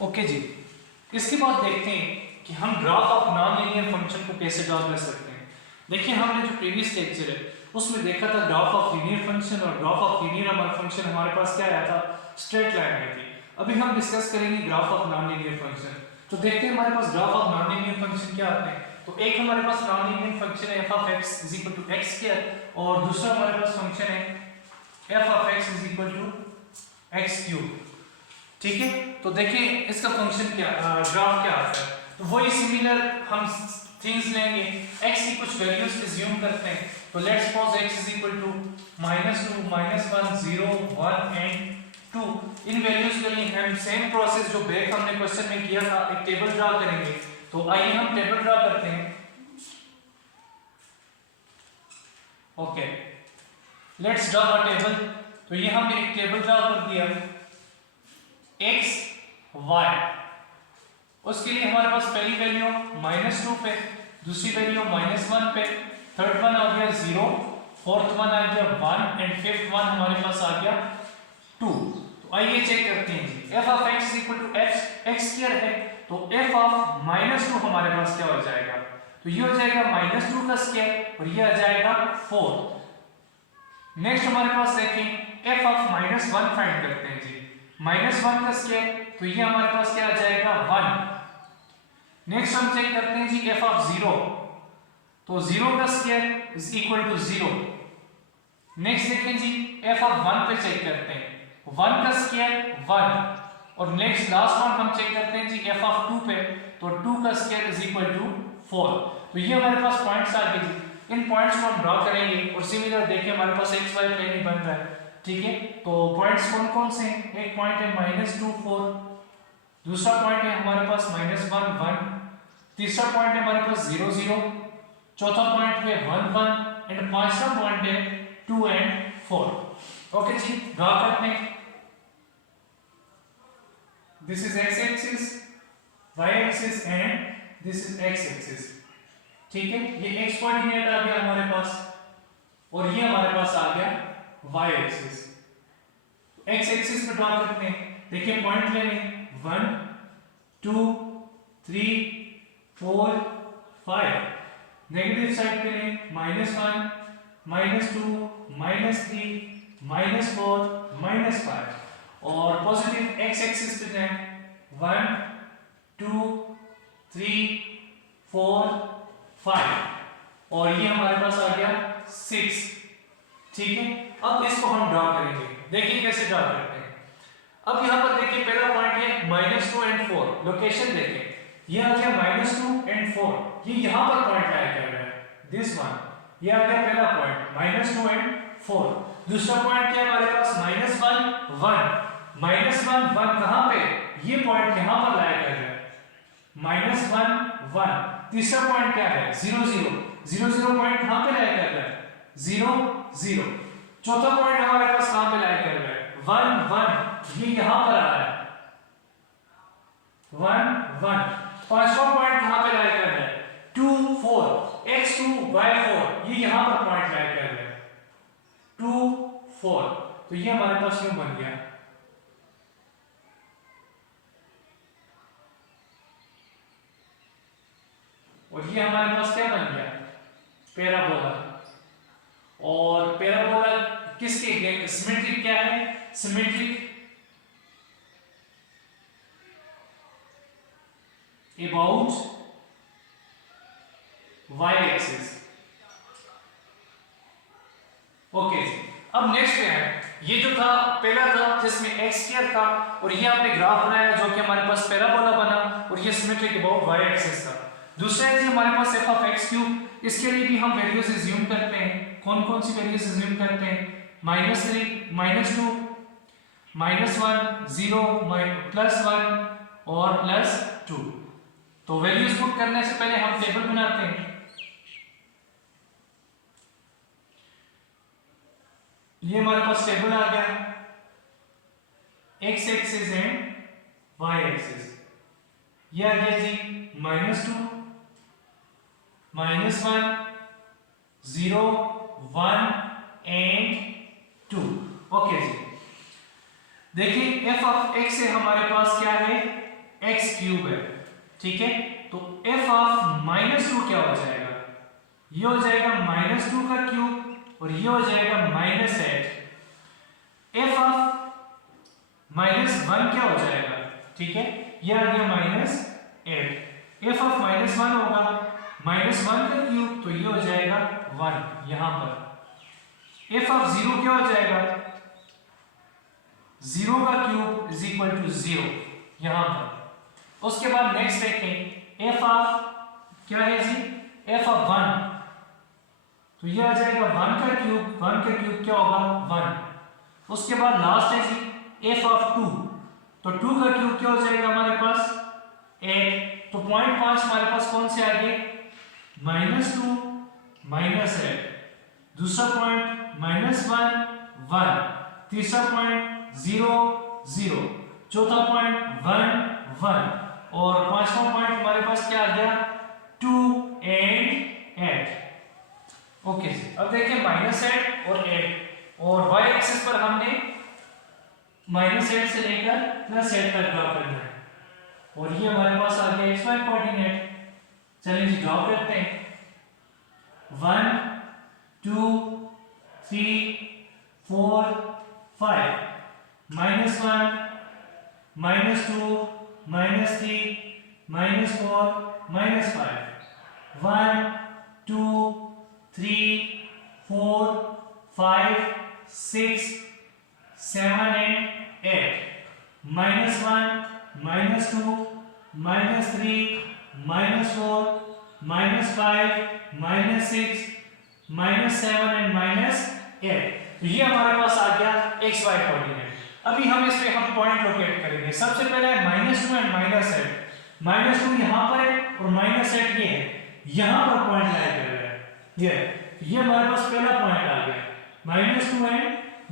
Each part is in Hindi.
ओके जी, इसके बाद देखते हैं कि हम graph of non linear function को कैसे ड्रॉ कर सकते हैं। देखिए हमने जो प्रीवियस लेक्चर है उसमें देखा था ग्राफ ऑफ लीनियर फंक्शन, और ग्राफ ऑफ लीनियर हमारा फंक्शन हमारे पास क्या आया था, स्ट्रेट लाइन आई थी। अभी हम डिस्कस करेंगे graph of non linear function. तो देखते हैं हमारे पास graph of non linear function क्या आते हैं। तो एक हमारे पास नॉन लीनियर फंक्शन है f of x = x², और दूसरा हमारे पास फंक्शन है f of x = x³। ठीक है, तो देखिए इसका फंक्शन क्या, ग्राफ क्या आता है। तो वही सिमिलर हम थिंग्स लेंगे, x की कुछ वैल्यूज एज्यूम करते हैं। तो let's suppose x = -2, -1, 0, 1 and 2। In values के लिए हम सेम प्रोसेस जो बैक हमने क्वेश्चन में किया था, एक टेबल ड्रा करेंगे। तो आइए हम टेबल ड्रा करते हैं। Okay, let's draw a table. तो ये हमने एक टेबल ड्रा कर दिया, x y। उसके लिए हमारे पास पहली वैल्यू -2 पे, दूसरी वैल्यू -1 पे, थर्ड वन आ गया 0, फोर्थ वन आ गया 1 एंड फिफ्थ वन हमारे पास आ गया 2। तो आइए चेक करते हैं जी, f of x = x² है, तो f of -2 हमारे पास क्या हो जाएगा, तो ये हो जाएगा -2 का स्क्वायर और ये आ जाएगा 4। नेक्स्ट हमारे पास देखें f of -1 फाइंड करते हैं जी, -1 का स्क्वायर, तो ये हमारे पास क्या आ जाएगा 1। नेक्स्ट हम चेक करते हैं जी f of 0, तो 0 का स्क्वायर = 0। नेक्स्ट देखें जी f of 1 पे चेक करते हैं, 1 का स्क्वायर 1। और नेक्स्ट लास्ट वन हम चेक करते हैं जी f of 2 पे, तो 2 का स्क्वायर = 4। तो ये हमारे पास पॉइंट्स आ गए जी, इन पॉइंट्स को हम ड्रॉ करेंगे। और सिमिलर देखिए हमारे पास xy प्लेन ही बन रहा है। ठीक है, तो पॉइंट्स कौन कौन से हैं, एक पॉइंट है -2, 4, दूसरा पॉइंट है हमारे पास -1, 1, तीसरा पॉइंट है हमारे पास 0, 0, चौथा पॉइंट है 1, 1 एंड पांचवा पॉइंट है 2 एंड 4। ओके जी, ड्रॉ करते हैं। This is x axis, y axis and this is x axis. ठीक है, ये x कोऑर्डिनेट आ गया हमारे पास और ये हमारे पास आ गया y एक्सिस। x एक्सिस पे ड्रॉ करते हैं। देखिए पॉइंट लेने 1, 2, 3, 4, 5। नेगेटिव साइड पे लें -1, -2, -3, -4, -5। और पॉजिटिव x एक्सिस पे लें 1, 2, 3, 4, 5 और ये हमारे पास आ गया 6। ठीक है, अब इसको हम ड्रॉ करेंगे। देखिए कैसे ड्रॉ करते हैं। अब यहां पर देखिए पहला पॉइंट है -2 एंड 4। लोकेशन देखें, ये आ गया -2 एंड 4, ये यहां पर पॉइंट लाया कर रहा है, दिस वन। ये आ गया पहला पॉइंट -2 एंड 4। दूसरा पॉइंट क्या है हमारे पास -1, 1, -1, 1 कहां पे, ये पॉइंट यहां पर लाया कर रहा है, -1, 1। तीसरा पॉइंट क्या है 0, 0, 0, 0 पॉइंट कहां पे लाया कर रहा है, 0, 0। चौथा पॉइंट हमारे पास कहां पे लाया कर रहा है, 1, 1, ये यहां पर आ रहा है, 1, 1। पांचवा पॉइंट कहां पे लाया कर रहा है, 2, 4, x2, y4, ये यहां पर पॉइंट लाया कर रहा है, 2, 4। तो ये हमारे पास यूं बन गया। और ये हमारे पास क्या बन गया, पैराबोला। और पैराबोला किसके सिमेट्रिक क्या है, symmetric about y axis. Okay जी, अब नेक्स्ट क्या है, ये जो था पहला था जिसमें x² था और ये आपने ग्राफ बनाया जो कि हमारे पास पैराबोला बना और ये सिमेट्रिक अबाउट y एक्सिस था। दूसरा है जी हमारे पास f of x³। इसके लिए भी हम वैल्यूज एज्यूम करते हैं। कौन कौन सी वैल्यूज एज्यूम करते हैं, -3, -2, -1, 0, +1 और +2। तो वैल्यूज पुट करने से पहले हम टेबल बनाते हैं। ये हमारे पास टेबल आ गया, x axis and y axis. ये आ गया जी -2, -1, 0, 1 एंड 2। ओके जी, देखिए f of x से हमारे पास क्या है, x क्यूब है, ठीक है। तो f ऑफ -2 क्या हो जाएगा, ये हो जाएगा -2 का क्यूब और ये हो जाएगा -8। f ऑफ -1 क्या हो जाएगा, ठीक है, ये आ गया -8। f ऑफ -1 होगा -1 का क्यूब, तो ये हो जाएगा 1 यहां पर। f ऑफ 0 क्या हो जाएगा, 0 का क्यूब इज इक्वल टू 0 यहां पर। उसके बाद नेक्स्ट देखें f ऑफ क्या है जी, f ऑफ 1, तो ये आ जाएगा 1 का क्यूब क्या होगा 1। उसके बाद लास्ट है जी f ऑफ 2, तो 2 का क्यूब क्या हो जाएगा हमारे पास 8। तो 0.5 हमारे पास कौन से आ गए, -2 -8। दूसरा पॉइंट -1 1, तीसरा पॉइंट 0 0, चौथा पॉइंट 1 1 और पांचवा पॉइंट हमारे पास क्या आ गया 2 एंड 8। ओके जी, अब देखिए -8 और 8 और y एक्सिस पर हमने -8 से लेकर +8 तक ड्रॉ करना है और ये हमारे पास आ गया xy कोऑर्डिनेट। चलिए जी ड्रॉ करते हैं। 1 2 3 4 5 -1 -2 -3 -4 -5 1 2 3 4 5 6 7 and 8 -1 -2 -3 -4 -5 -6 -7 and -8। तो ये हमारे पास आ गया xy कोऑर्डिनेट। अभी हम इसमें हम पॉइंट लोकेट करेंगे। सबसे पहले है -2 एंड -8। -2 यहां पर है और -8 ये है, यहां पर पॉइंट लाया गया है। ये हमारे पास पहला पॉइंट आ गया -2 एंड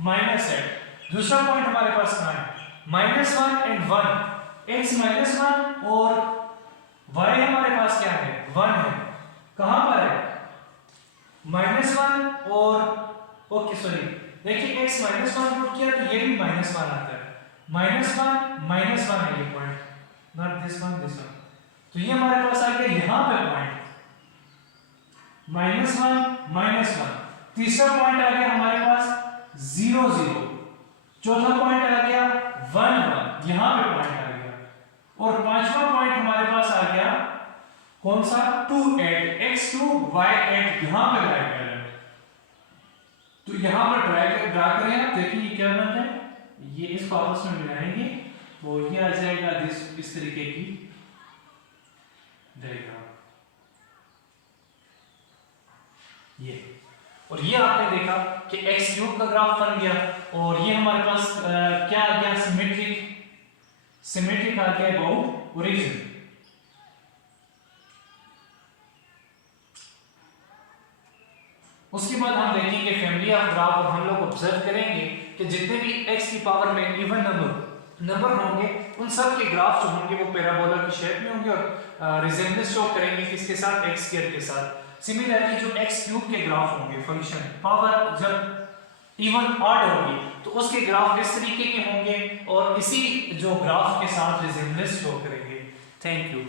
-8। दूसरा पॉइंट हमारे पास कहां है, -1 एंड 1। x -1 और y हमारे पास क्या है 1 है। कहां पर है -1 और ओके सॉरी, देखिए x -1 पुट किया तो ये भी -1 आता है। -1 है ये पॉइंट, नॉट दिस वन। तो ये हमारे पास आ गया यहां पे पॉइंट -1 -1। तीसरा पॉइंट आ गया हमारे पास 0 0। चौथा पॉइंट आ गया 1 1, यहां पे पॉइंट आ गया। और पांचवा पॉइंट हमारे पास आ गया कौन सा 2 8, x2 y8 यहां पे ड्रा कर रहे हैं। तो यहां पर ड्रा करें आप, देखिए ये क्या बनता है, ये इसको आपस में मिलाएंगे तो ये आ जाएगा इस तरीके की डायग्राम ये। और ये आपने देखा कि x क्यूब का ग्राफ बन गया और ये हमारे पास क्या आ गया सिमेट्रिक आ गया अबाउट ओरिजिन। उसके बाद हम देखेंगे फैमिली ऑफ ग्राफ और हम लोग ऑब्जर्व करेंगे कि जितने भी x की पावर में इवन नंबर होंगे उन सब के ग्राफ जो होंगे वो पैराबोला की शेप में होंगे और रिजेम्बलेंस शो करेंगे किसके साथ, x स्क्वायर के साथ। सिमिलरली जो x क्यूब के ग्राफ होंगे फंक्शन पावर जब इवन ऑड होगी तो उसके ग्राफ इस तरीके के होंगे और इसी जो ग्राफ के साथ रिजेम्बलेंस शो करेंगे। Thank you.